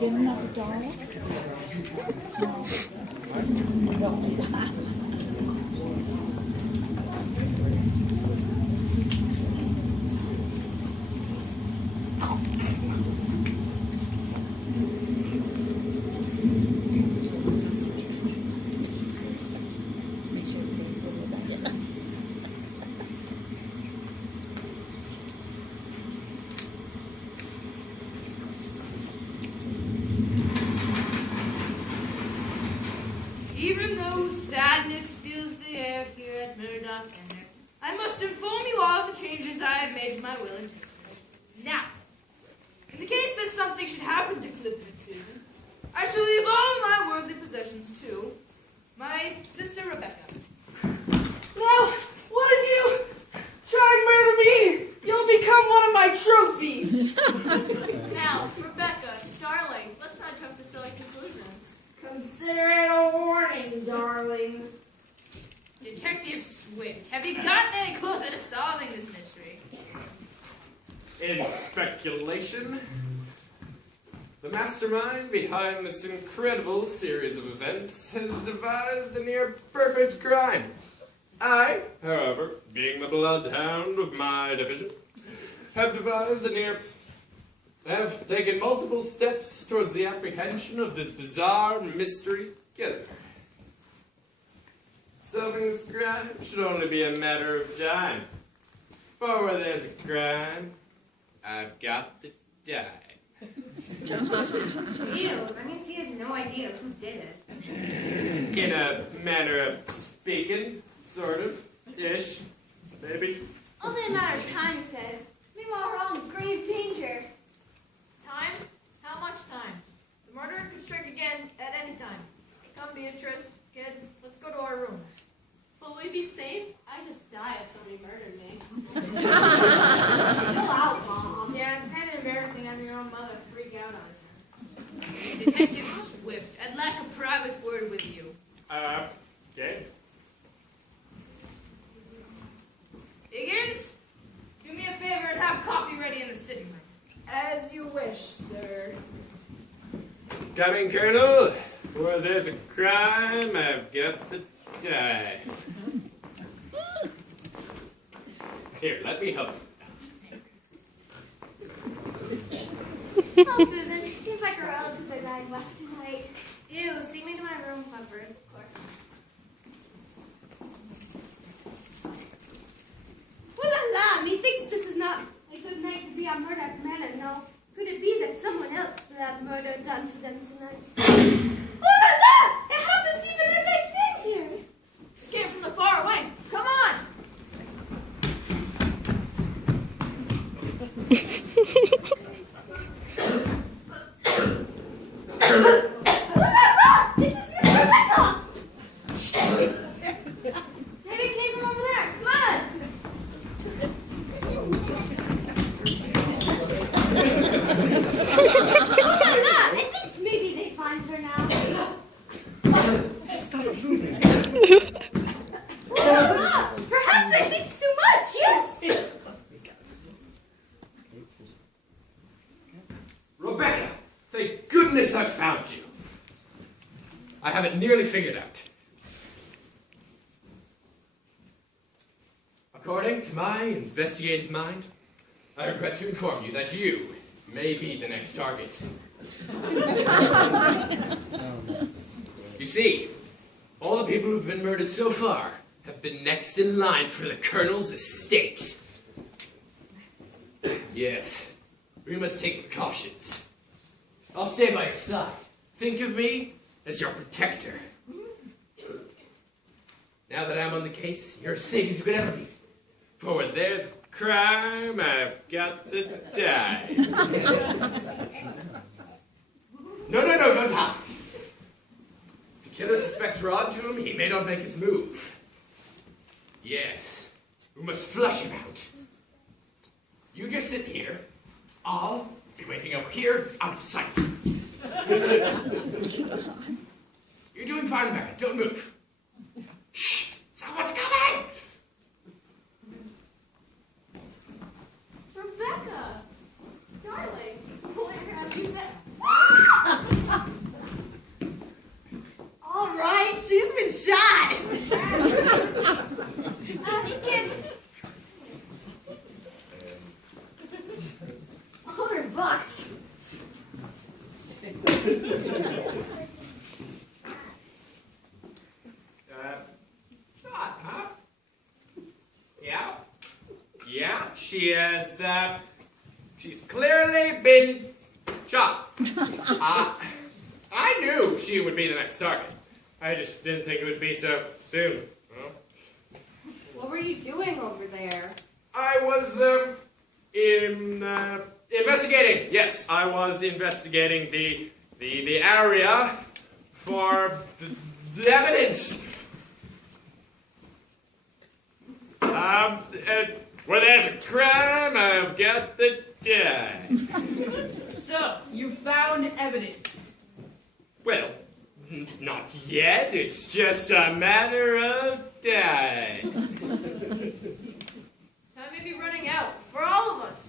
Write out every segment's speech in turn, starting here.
get another dollar? Even though sadness fills the air here at Murdoch Manor, I must inform you all of the changes I have made to my will and testament. Now, in the case that something should happen to Clifford and Susan, I shall leave all of my worldly possessions to my sister Rebecca. Well, what if you try and murder me? You'll become one of my trophies. Now, Rebecca, darling, let's not jump to silly conclusions. Consider it a warning, darling. Detective Swift, have you gotten any closer to solving this mystery? In speculation, the mastermind behind this incredible series of events has devised a near-perfect crime. I, however, being the bloodhound of my division, have taken multiple steps towards the apprehension of this bizarre mystery killer. Solving this crime should only be a matter of time. For where there's a crime, I've got the dime. Ew, that means he has no idea who did it. In a manner of speaking, sort of, ish, maybe. Only a matter of time, he says. Meanwhile, we're all in grave danger. Time? How much time? The murderer could strike again at any time. Come, Beatrice. Kids, let's go to our room. Will we be safe? I just die if somebody murdered me. Chill out, Mom. Yeah, it's kind of embarrassing having your own mother freak out on you. Detective Swift, I'd like a private word with you. Okay. Higgins, do me a favor and have coffee ready in the sitting room. As you wish, sir. Coming, Colonel. Where there's a crime, I've got the die. Here, let me help you. Oh, Susan, seems like her relatives are dying left and right. Ew, see me to my room, Clifford. Of course. Well, la, methinks this is not a good night to be on Murdoch Manor, no. Could it be that someone else will have murder done to them tonight? Oh, la! It happens even as I stand here! It came from the far away. Come on! This is Miss Rebecca! Maybe it came from over there. Come on! I think maybe they find her now. Stop moving. Perhaps I think too much. Yes. Rebecca, thank goodness I found you. I have it nearly figured out. According to my investigative mind, I regret to inform you that you may be the next target. You see, all the people who've been murdered so far have been next in line for the Colonel's estate. Yes, we must take precautions. I'll stay by your side. Think of me as your protector. Now that I'm on the case, you're as safe as you could ever be. For where there's crime, I've got the die. No, don't hide. If the killer suspects we're on to him, he may not make his move. Yes, we must flush him out. You just sit here. I'll be waiting over here, out of sight. You're doing fine, Barrett. Don't move. Shh! Someone's coming! Rebecca! Darling, where have you been? shot. Kids. $100. Yeah. Yeah, she has, she's clearly been shot. I knew she would be the next target. I just didn't think it would be so soon. Well, What were you doing over there? I was, investigating. Yes, I was investigating the area for the evidence. Where there's a crime, I've got the time. So, you found evidence. Well, not yet. It's just a matter of time. Time may be running out for all of us.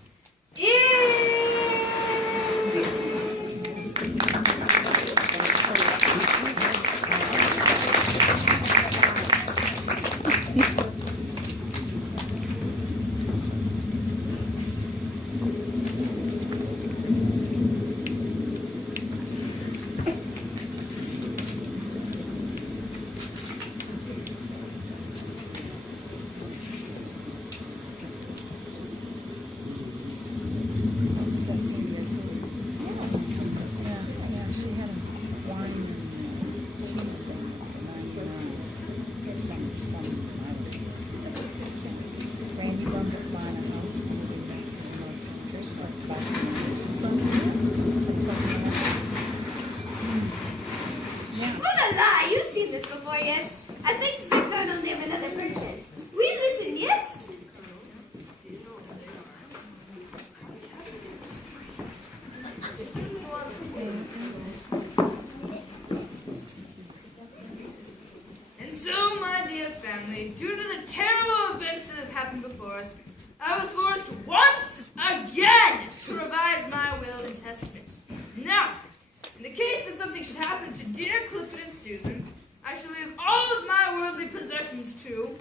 You've seen this before, yes? I think it's the colonel name another person. We listen, yes? And so, my dear family, due to the terrible events that have happened before us, I was forced once again to revise my will and testament. Now, in the case that something should happen to dear Clifford and Susan, I shall leave all of my worldly possessions to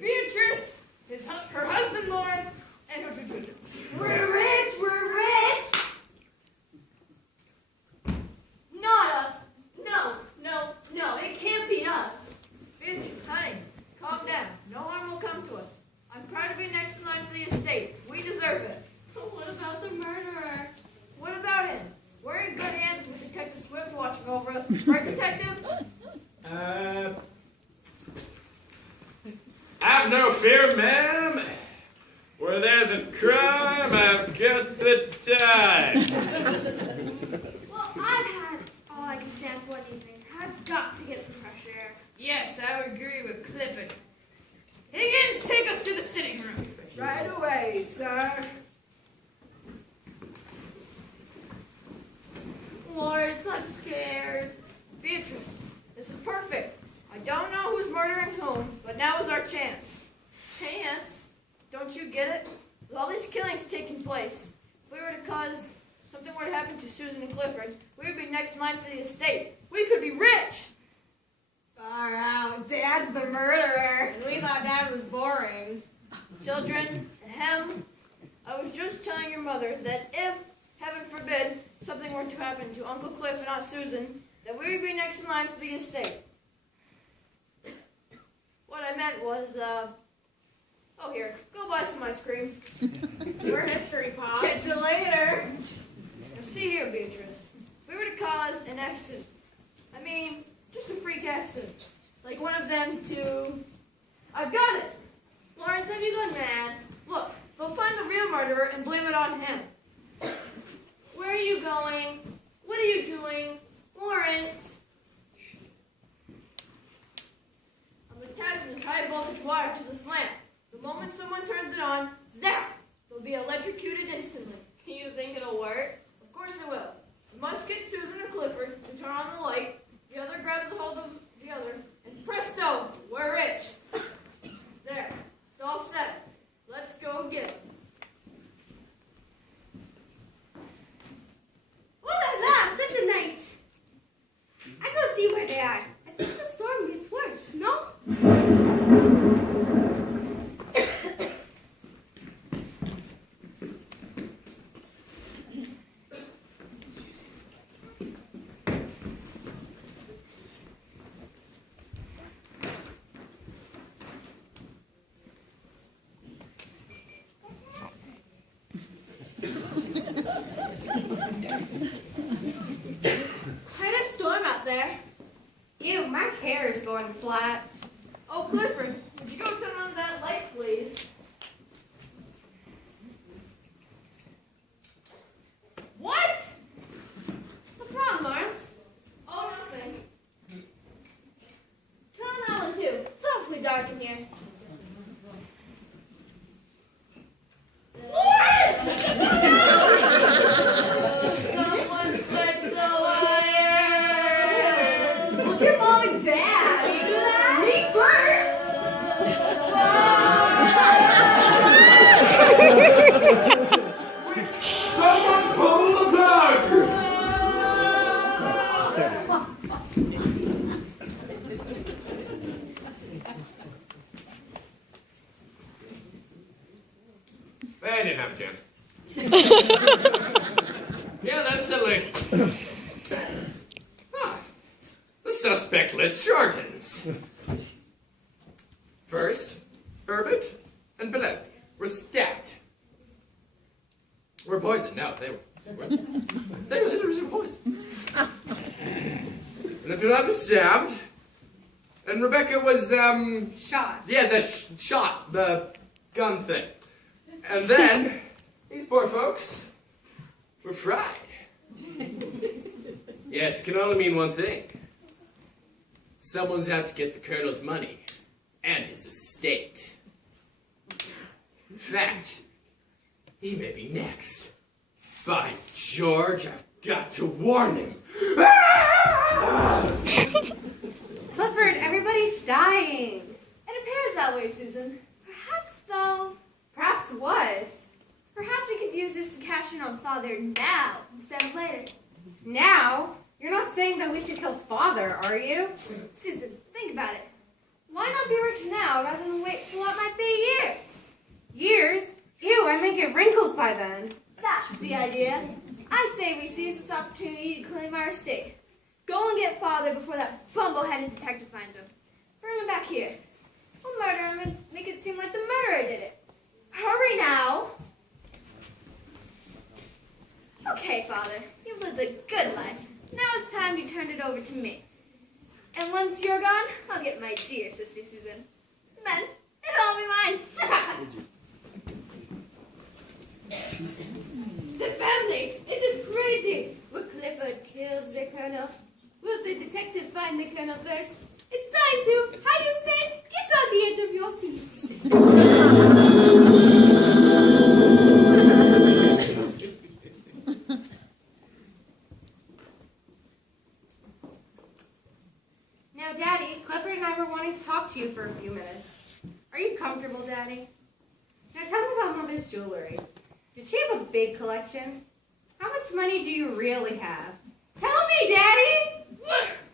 Beatrice, her husband Lawrence, and her two children. We're rich, we're rich! Not us. No, no, no. It can't be us. Beatrice, honey, calm down. No harm will come to us. I'm proud to be next in line for the estate. We deserve it. But what about the murderer? What about him? We're in good hands with Detective Swift watching over us. Right, Detective? Have no fear, ma'am. Where there's a crime, I've got the time. Well, I've had all I can stand for one evening. I've got to get some fresh air. Yes, I would agree with Clifford. Higgins, take us to the sitting room. Right away, sir. Lawrence, I'm scared. Beatrice, this is perfect. I don't know who's murdering whom, but now is our chance. Chance? Don't you get it? With all these killings taking place, if we were to cause something were to happen to Susan and Clifford, we would be next in line for the estate. We could be rich. Far out. Dad's the murderer. And we thought Dad was boring. Children, ahem, I was just telling your mother that if, heaven forbid, something were to happen to Uncle Cliff and Aunt Susan, that we would be next in line for the estate. What I meant was, oh here, go buy some ice cream. We're history pops. Catch you later. Now see here, Beatrice, if we were to cause an accident, I mean, just a freak accident, like one of them to, I've got it. Lawrence, have you gone mad? Look, they'll find the real murderer and blame it on him. Where are you going? What are you doing? Lawrence! I'm attaching this high voltage wire to the slant. The moment someone turns it on, zap! They'll be electrocuted instantly. Do you think it'll work? Of course it will. We must get Susan or Clifford to turn on the light. The other grabs a hold of the other, and presto, we're rich. There, it's all set. Let's go get it. Oh la la, such a night! I go see where they are. I think the storm gets worse. Quite a storm out there. Ew, my hair is going flat. Oh, Clifford, would you go turn on that light, please? What? What's wrong, Lawrence? Oh, nothing. Turn on that one, too. It's awfully dark in here. Someone fix the wire. Look at Mom and Dad. Can you do that? Me first. Someone pull the plug! They didn't have a chance. Yeah, that's silly. The suspect list shortens. First, Herbert and Belen were stabbed. Were poisoned. No, they were literally poisoned. And Belen was stabbed, and Rebecca was Shot. yeah, the shot, the gun thing. And then these poor folks were fried. Yes, it can only mean one thing. Someone's out to get the Colonel's money and his estate. In fact, he may be next. By George, I've got to warn him. Clifford, everybody's dying. It appears that way, Susan. Perhaps, though, Perhaps what? perhaps we could use this to cash in on Father now instead of later. Now? You're not saying that we should kill Father, are you? Susan, think about it. Why not be rich now rather than wait for what might be years? Years? Ew, I may get wrinkles by then. That's the idea. I say we seize this opportunity to claim our estate. Go and get Father before that bumble-headed detective finds him. Bring him back here. We'll murder him and make it seem like the murderer did it. Hurry now. Okay, Father, you've lived a good life. Now it's time you turn it over to me. And once you're gone, I'll get my dear sister Susan. Then it'll all be mine. The family! It is crazy! Will Clifford kills the Colonel? Will the detective find the Colonel first? It's time to, how you say, get on the edge of your seats. Now, Daddy, Clifford and I were wanting to talk to you for a few minutes. Are you comfortable, Daddy? Now tell me about Mother's jewelry. Did she have a big collection? How much money do you really have? Tell me, Daddy!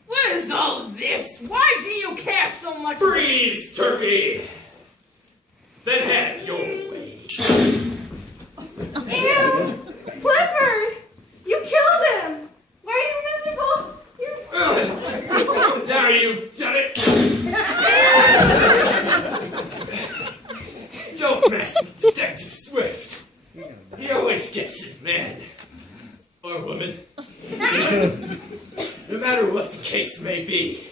What is all this? Why do you care so much? Freeze, turkey! Then have your way. Ew! Clifford! You killed him! Why are you miserable? Now you've done it! Don't mess with Detective Swift. He always gets his man. Or woman. No matter what the case may be.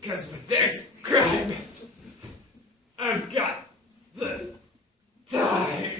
Because when there's crime, I've got the time.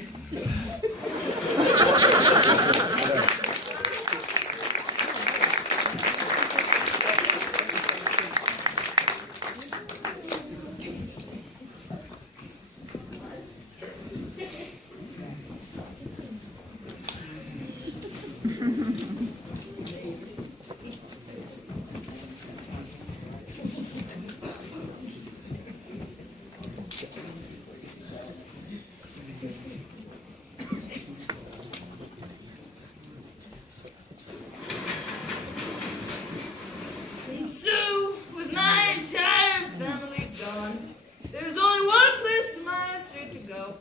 So, with my entire family gone, there's only one place in my estate to go.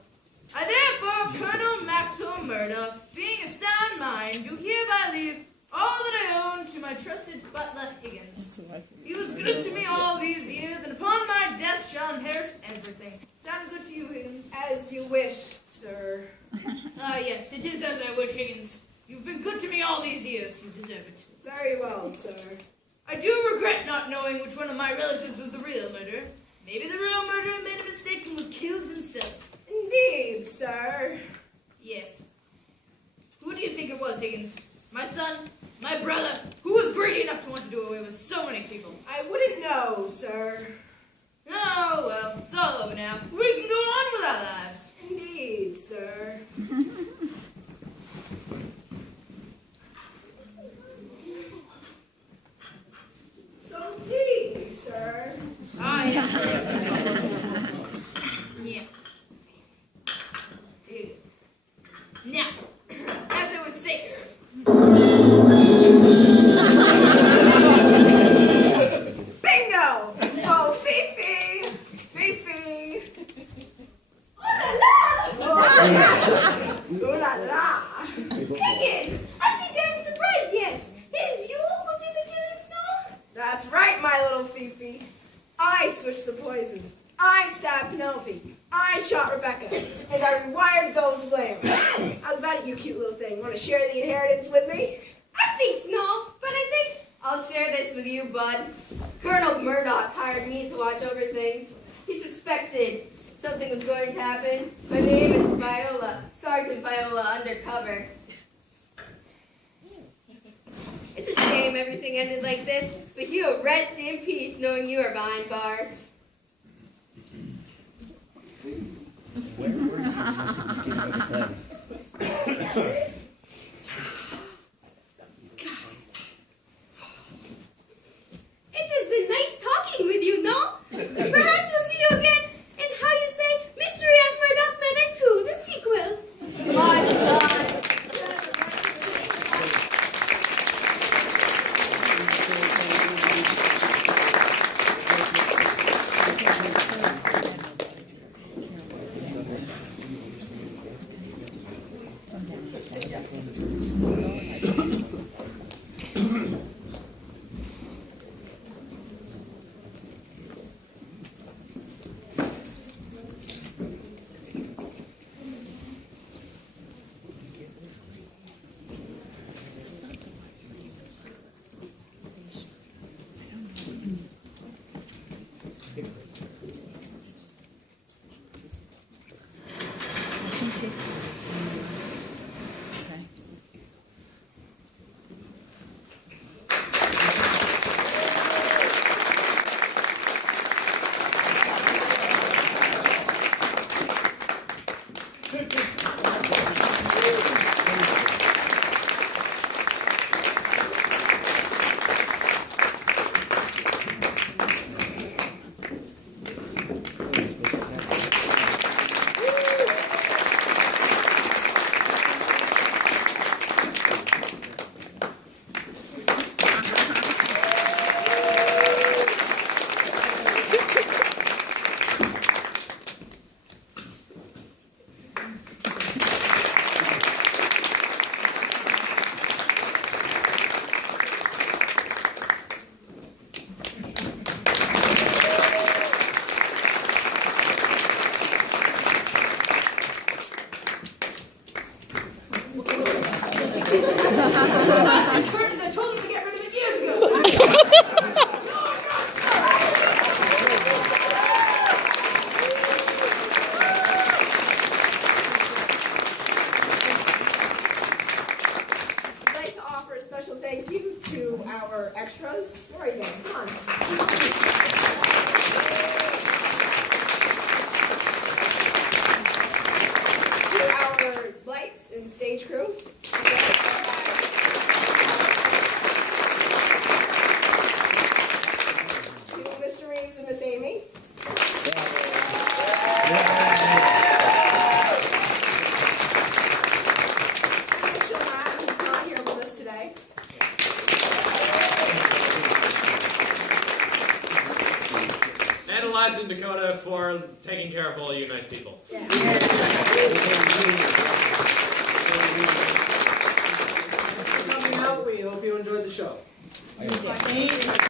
I therefore, Colonel Maxwell Murdoch, being of sound mind, do hereby leave all that I own to my trusted butler Higgins. He was good to me all these years, and upon my death shall inherit everything. Sound good to you, Higgins? As you wish, sir. Ah, yes, it is as I wish, Higgins. years. You deserve it. Very well, sir. I do regret not knowing which one of my relatives was the real murderer. Maybe the real murderer made a mistake and was killed himself. Indeed, sir. Yes. Who do you think it was, Higgins? My son? My brother? Who was greedy enough to want to do away with so many people? I wouldn't know, sir. Oh, well, it's all over now. We can go on with our lives. Indeed, sir. Some tea, sir. Ah, yeah. Yeah. Here you go. Now, as I was saying, Bingo! Oh, Fifi! Fifi! Ooh la la! Higgins, I'd be damn surprised, yes. Is you who did the killing, Snow? That's right, my little Fifi. I switched the poisons. I stabbed Penelope. I shot Rebecca. And I rewired those limbs. How's about it, you cute little thing? Want to share the inheritance with me? I think Snow, but I think I'll share this with you, bud. Colonel Murdoch hired me to watch over things. He suspected something was going to happen. My name is Viola, Sergeant Viola Undercover. It's a shame everything ended like this, but you rest in peace knowing you are behind bars. It has been nice talking with you, no? Perhaps we'll see you again in how you say Mystery of Murdoch Manor 2, the sequel. My God. I told him to get rid of it years ago. I'd like to offer a special thank you to our extras. Where are you going? Come on. To our lights and stage crew. To Mr. Reeves and Miss Amy. Michelle Matt, who's not here with us today. And Eliza and Dakota for taking care of all you nice people. Yeah.